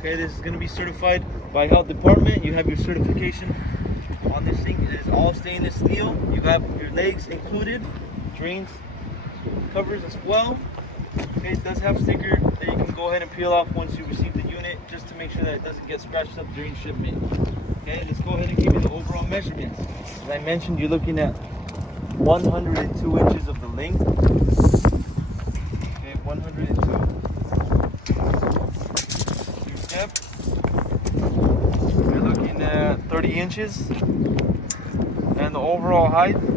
Okay, this is going to be certified by health department. You have your certification on this thing. It is all stainless steel. You have your legs included, drains covers as well. Okay, it does have a sticker that you can go ahead and peel off once you receive the unit, just to make sure that it doesn't get scratched up during shipment. Okay, let's go ahead and give you the overall measurements. As I mentioned, you're looking at 102 inches of the length. Okay, 102. Your step. You're looking at 30 inches. And the overall height, you're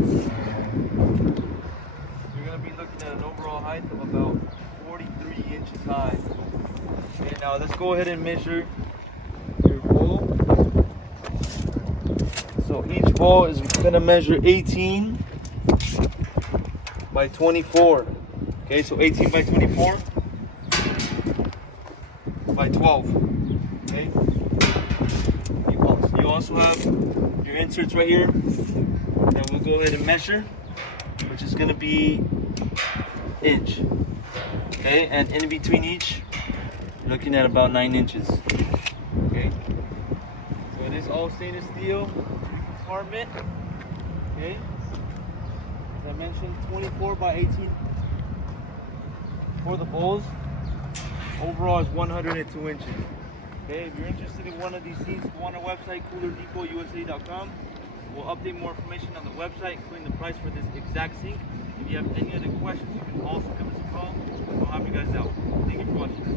going to be looking at an overall height of about 43 inches high. Okay, now let's go ahead and measure your bowl. So each bowl is going to measure 18 by 24. Okay, so 18 by 24 by 12. Okay. You also have your inserts right here that we'll go ahead and measure, which is going to be inch. Okay, and in between each, you're looking at about 9 inches. Okay, so it is all stainless steel compartment. Okay, as I mentioned, 24 by 18 for the bowls. Overall is 102 inches. Okay, if you're interested in one of these things, go on our website, coolerdepotUSA.com. We'll update more information on the website, including the price for this exact sink. If you have any other questions, you can also give us a call. We'll help you guys out. Thank you for watching.